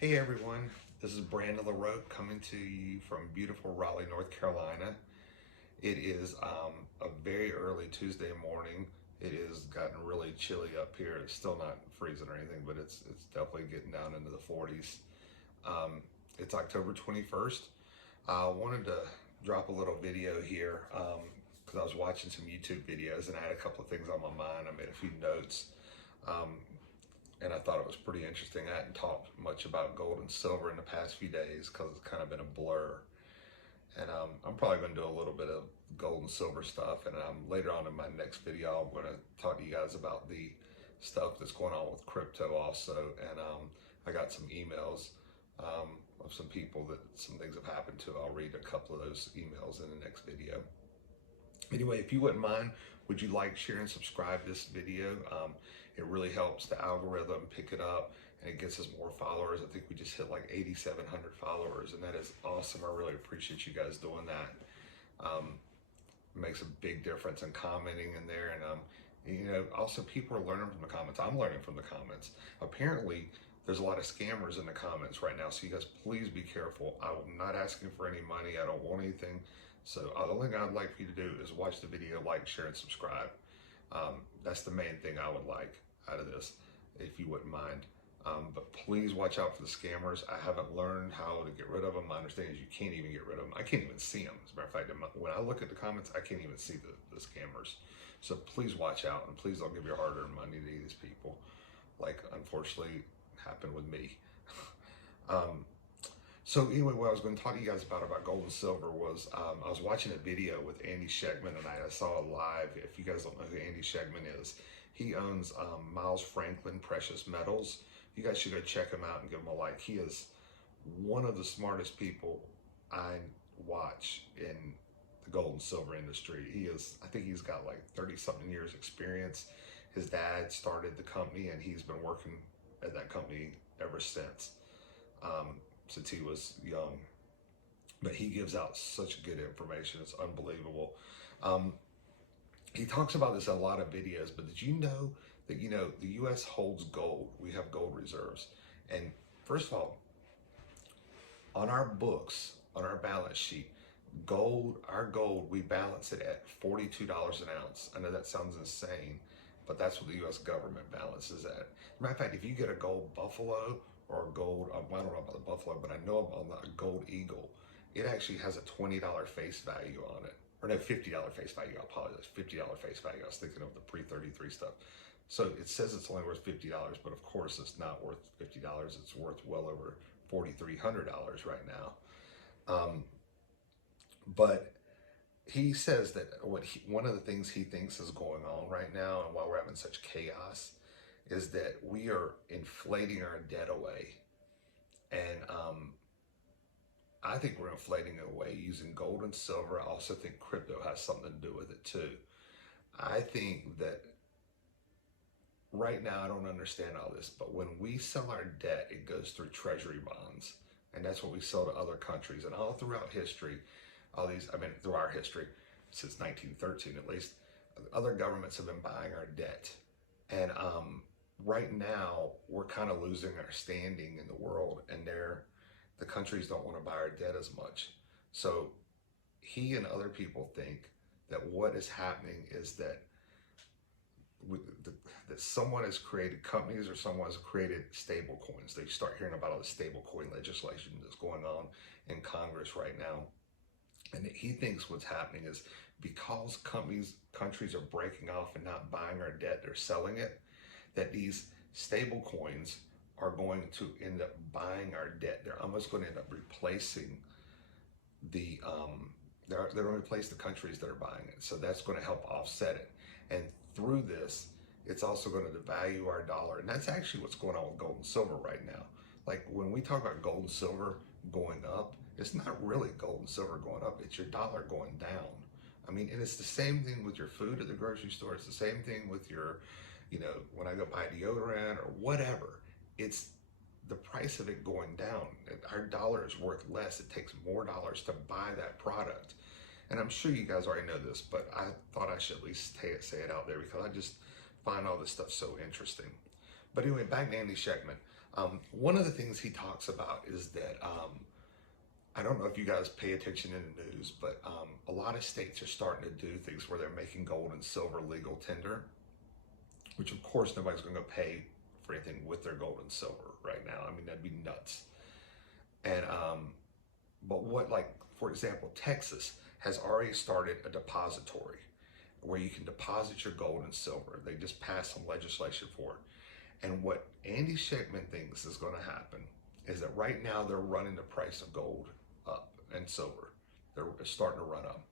Hey everyone, this is Brandon LaRoque coming to you from beautiful Raleigh, North Carolina. It is a very early Tuesday morning. It has gotten really chilly up here. It's still not freezing or anything, but it's definitely getting down into the 40s. Um, it's October 21st. I wanted to drop a little video here because I was watching some YouTube videos and I had a couple of things on my mind. I made a few notes. Um, and I thought it was pretty interesting. I hadn't talked much about gold and silver in the past few days because it's kind of been a blur. And I'm probably going to do a little bit of gold and silver stuff. And later on in my next video, I'm going to talk to you guys about the stuff that's going on with crypto also. And I got some emails of some people that some things have happened to. I'll read a couple of those emails in the next video. Anyway, if you wouldn't mind, would you like, share, and subscribe this video? It really helps the algorithm pick it up and it gets us more followers. I think we just hit like 8,700 followers, and that is awesome. I really appreciate you guys doing that. It makes a big difference in commenting in there, and also people are learning from the comments. I'm learning from the comments. Apparently, there's a lot of scammers in the comments right now, so you guys please be careful. I'm not asking for any money. I don't want anything. So the only thing I'd like for you to do is watch the video, like, share, and subscribe. That's the main thing I would like out of this, if you wouldn't mind. But please watch out for the scammers. I haven't learned how to get rid of them. My understanding is you can't even get rid of them. I can't even see them. As a matter of fact, when I look at the comments, I can't even see the scammers. So please watch out, and please don't give your hard-earned money to these people, like unfortunately happened with me. So anyway, what I was going to talk to you guys about gold and silver was I was watching a video with Andy Schectman tonight. I saw it live. If you guys don't know who Andy Schectman is, he owns Miles Franklin Precious Metals. You guys should go check him out and give him a like. He is one of the smartest people I watch in the gold and silver industry. I think he's got like 30 something years experience. His dad started the company and he's been working at that company ever since he was young. But he gives out such good information. It's unbelievable. He talks about this in a lot of videos, but did you know that, the U.S. holds gold? We have gold reserves. And first of all, on our books, on our balance sheet, our gold, we balance it at $42 an ounce. I know that sounds insane, but that's what the U.S. government balances at. As a matter of fact, if you get a gold buffalo or a gold, I don't know about the buffalo, but I know about the gold eagle, it actually has a $20 face value on it. Or no, $50 face value, I apologize, $50 face value. I was thinking of the pre-33 stuff. So it says it's only worth $50, but of course it's not worth $50. It's worth well over $4,300 right now. But he says that one of the things he thinks is going on right now, and why we're having such chaos, is that we are inflating our debt away. And I think we're inflating it away using gold and silver. I also think crypto has something to do with it too. I think that right now, I don't understand all this, but when we sell our debt, it goes through treasury bonds. And that's what we sell to other countries. And all throughout history, through our history, since 1913 at least, other governments have been buying our debt. And right now, we're kind of losing our standing in the world, and the countries don't want to buy our debt as much. So he and other people think that what is happening is that that someone has created companies, or someone has created stable coins. They start hearing about all the stable coin legislation that's going on in Congress right now. And he thinks what's happening is because countries are breaking off and not buying our debt, they're selling it, that these stable coins are going to end up buying our debt. They're almost going to end up replacing they're going to replace the countries that are buying it. So that's going to help offset it. And through this, it's also going to devalue our dollar. And that's actually what's going on with gold and silver right now. Like when we talk about gold and silver going up, it's not really gold and silver going up, it's your dollar going down. I mean, and it's the same thing with your food at the grocery store. It's the same thing with your, when I go buy deodorant or whatever, it's the price of it going down. Our dollar is worth less. It takes more dollars to buy that product. And I'm sure you guys already know this, but I thought I should at least say it out there because I just find all this stuff so interesting. But anyway, back to Andy Schectman. One of the things he talks about is that I don't know if you guys pay attention in the news, but a lot of states are starting to do things where they're making gold and silver legal tender, which of course nobody's going to pay for anything with their gold and silver right now. I mean, that'd be nuts. And but what, like, for example, Texas has already started a depository where you can deposit your gold and silver. They just passed some legislation for it. And what Andy Schectman thinks is going to happen is that right now they're running the price of gold up and silver. They're starting to run up.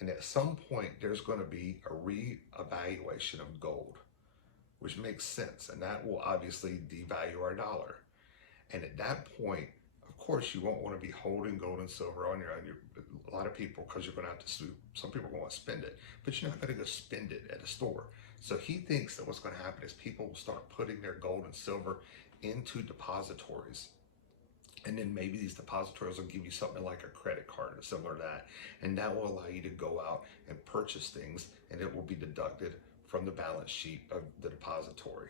And at some point, there's going to be a reevaluation of gold, which makes sense. And that will obviously devalue our dollar. And at that point, of course, you won't want to be holding gold and silver on your own. A lot of people, because you're going to have to sue, some people are going to want to spend it, but you're not going to go spend it at a store. So he thinks that what's going to happen is people will start putting their gold and silver into depositories. And then maybe these depositories will give you something like a credit card or similar to that. And that will allow you to go out and purchase things, and it will be deducted from the balance sheet of the depository.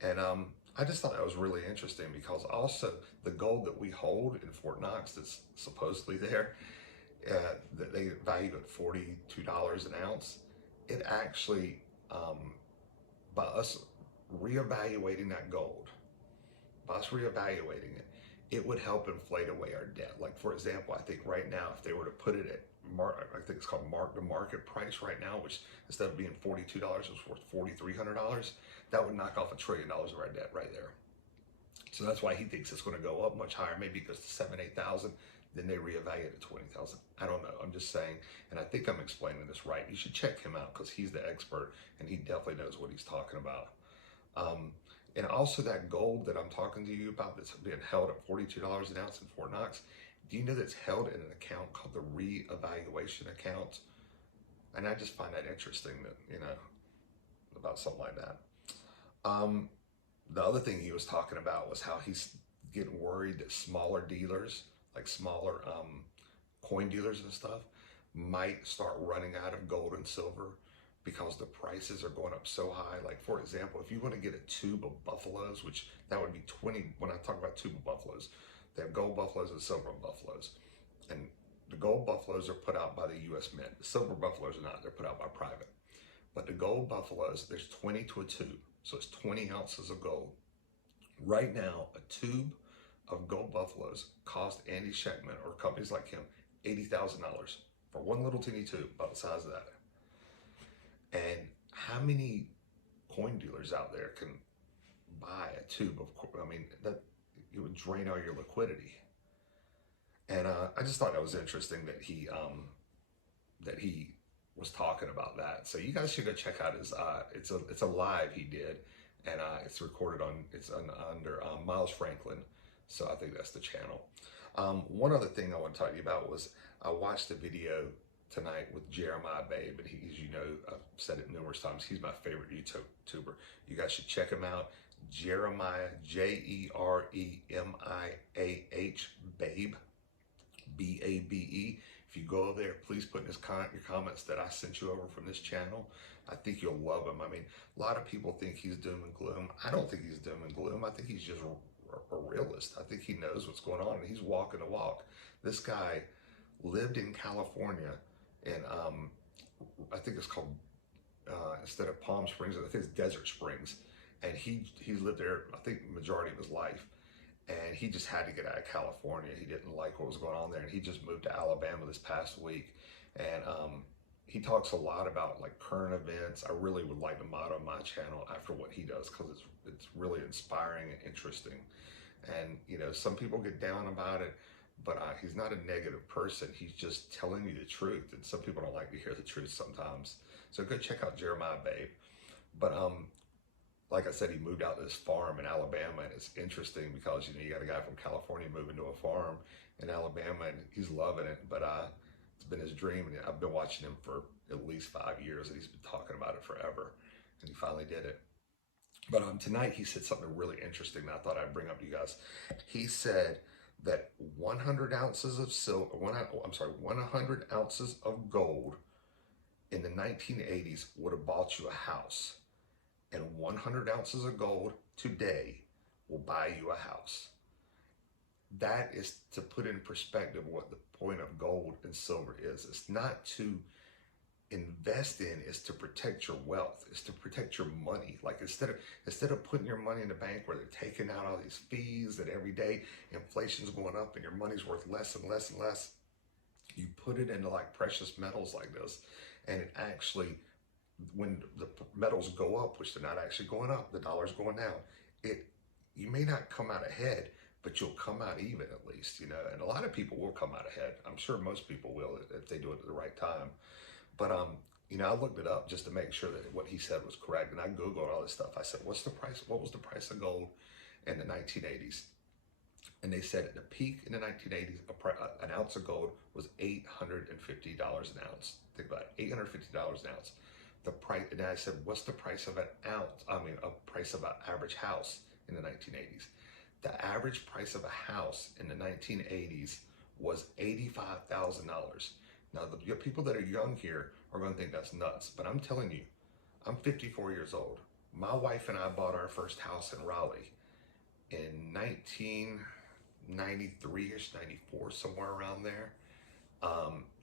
And I just thought that was really interesting, because also the gold that we hold in Fort Knox that's supposedly there, that they value at $42 an ounce, it actually, by us reevaluating that gold, by us reevaluating it, it would help inflate away our debt. Like, for example, I think right now, if they were to put it at I think it's called mark-to-market price right now, which instead of being $42, it was worth $4,300. That would knock off $1 trillion of our debt right there. So that's why he thinks it's going to go up much higher. Maybe it goes to 7,000, 8,000. Then they reevaluate it to 20,000. I don't know. I'm just saying, and I think I'm explaining this right. You should check him out, because he's the expert and he definitely knows what he's talking about. And also that gold that I'm talking to you about that's being held at $42 an ounce in Fort Knox. Do you know that's held in an account called the reevaluation account? And I just find that interesting, that, you know, about something like that. The other thing he was talking about was how he's getting worried that smaller dealers, like smaller coin dealers and stuff, might start running out of gold and silver because the prices are going up so high. Like, for example, if you want to get a tube of buffaloes, which that would be 20, when I talk about tube of buffaloes, they have gold buffaloes and silver buffaloes. And the gold buffaloes are put out by the U.S. Mint. The silver buffaloes are not. They're put out by private. But the gold buffaloes, there's 20 to a tube. So it's 20 ounces of gold. Right now, a tube of gold buffaloes cost Andy Schectman or companies like him $80,000 for one little teeny tube about the size of that. And how many coin dealers out there can buy a tube of, I mean, that it would drain all your liquidity. And I just thought that was interesting that he was talking about that. So you guys should go check out his it's a live he did, and it's recorded on under Miles Franklin. So I think that's the channel. One other thing I want to talk to you about was I watched a video tonight with Jeremiah Babe, and he's, you know, I've said it numerous times, he's my favorite YouTuber. You guys should check him out. Jeremiah, Jeremiah, Babe, B-A-B-E. If you go over there, please put in your comments that I sent you over from this channel. I think you'll love him. I mean, a lot of people think he's doom and gloom. I don't think he's doom and gloom. I think he's just a realist. I think he knows what's going on, and he's walking the walk. This guy lived in California, and I think it's called, instead of Palm Springs, I think it's Desert Springs. And he lived there, I think, the majority of his life. And he just had to get out of California. He didn't like what was going on there. And he just moved to Alabama this past week. And he talks a lot about, like, current events. I really would like to model my channel after what he does, because it's really inspiring and interesting. And, you know, some people get down about it, but he's not a negative person. He's just telling you the truth. And some people don't like to hear the truth sometimes. So go check out Jeremiah Babe. But like I said, he moved out to this farm in Alabama, and it's interesting because, you know, you got a guy from California moving to a farm in Alabama, and he's loving it. But it's been his dream, and I've been watching him for at least 5 years, and he's been talking about it forever, and he finally did it. But tonight he said something really interesting that I thought I'd bring up to you guys. He said that 100 ounces of silver, 100 ounces of gold in the 1980s would have bought you a house. And 100 ounces of gold today will buy you a house. That is to put in perspective what the point of gold and silver is. It's not to invest in, is to protect your wealth, is to protect your money. Like instead of putting your money in the bank where they're taking out all these fees and every day inflation's going up and your money's worth less and less and less, you put it into like precious metals like this, and it actually, when the metals go up, which they're not actually going up, the dollar's going down, you may not come out ahead, but you'll come out even at least, you know. And a lot of people will come out ahead. I'm sure most people will if they do it at the right time. But you know, I looked it up just to make sure that what he said was correct, and I Googled all this stuff. I said, what's the price? What was the price of gold in the 1980s? And they said at the peak in the 1980s, an ounce of gold was $850 an ounce. Think about it, $850 an ounce. The price, and I said, what's the price of an ounce? I mean, a price of an average house in the 1980s. The average price of a house in the 1980s was $85,000. Now, the people that are young here are going to think that's nuts, but I'm telling you, I'm 54 years old. My wife and I bought our first house in Raleigh in 1993-ish, 94, somewhere around there.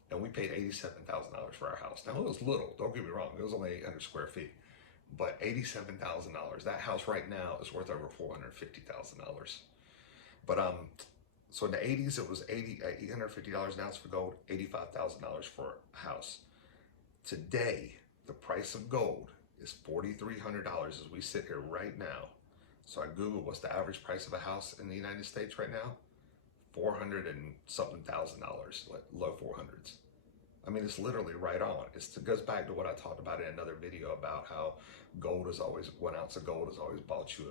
And we paid $87,000 for our house. Now, it was little, don't get me wrong, it was only 800 square feet, but $87,000. That house right now is worth over $450,000. But so in the 80s, it was $850 an ounce for gold, $85,000 for a house. Today, the price of gold is $4,300 as we sit here right now. So I Googled what's the average price of a house in the United States right now. $400 and something thousand, like low 400s. I mean, it's literally right on. It goes back to what I talked about in another video about how gold is always, 1 ounce of gold has always bought you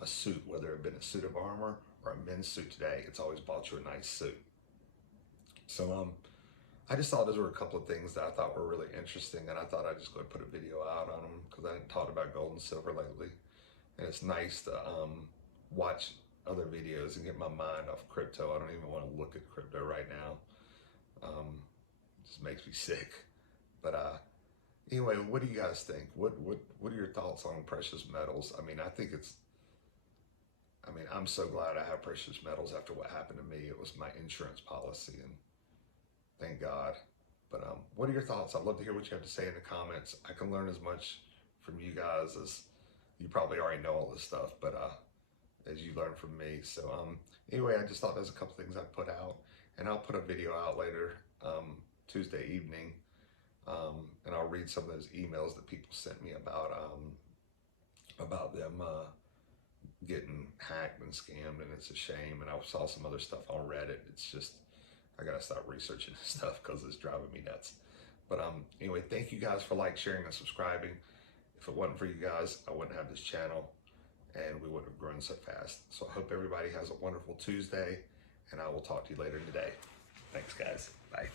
a suit, whether it been a suit of armor or a men's suit today, it's always bought you a nice suit. So I just thought those were a couple of things that I thought were really interesting, and I thought I'd just go put a video out on them because I hadn't talked about gold and silver lately. And it's nice to watch other videos and get my mind off crypto. I don't even want to look at crypto right now. It just makes me sick. But anyway, what do you guys think? What are your thoughts on precious metals? I mean, I'm so glad I have precious metals after what happened to me. It was my insurance policy, and thank God. But what are your thoughts? I'd love to hear what you have to say in the comments. I can learn as much from you guys as you probably already know all this stuff, but as you learn from me. So anyway, I just thought there's a couple things I put out, and I'll put a video out later Tuesday evening, and I'll read some of those emails that people sent me about them getting hacked and scammed, and it's a shame. And I saw some other stuff on Reddit. It's just, I gotta stop researching this stuff because it's driving me nuts. But anyway, thank you guys for sharing, and subscribing. If it wasn't for you guys, I wouldn't have this channel, and we wouldn't have grown so fast. So I hope everybody has a wonderful Tuesday, and I will talk to you later today. Thanks, guys. Bye.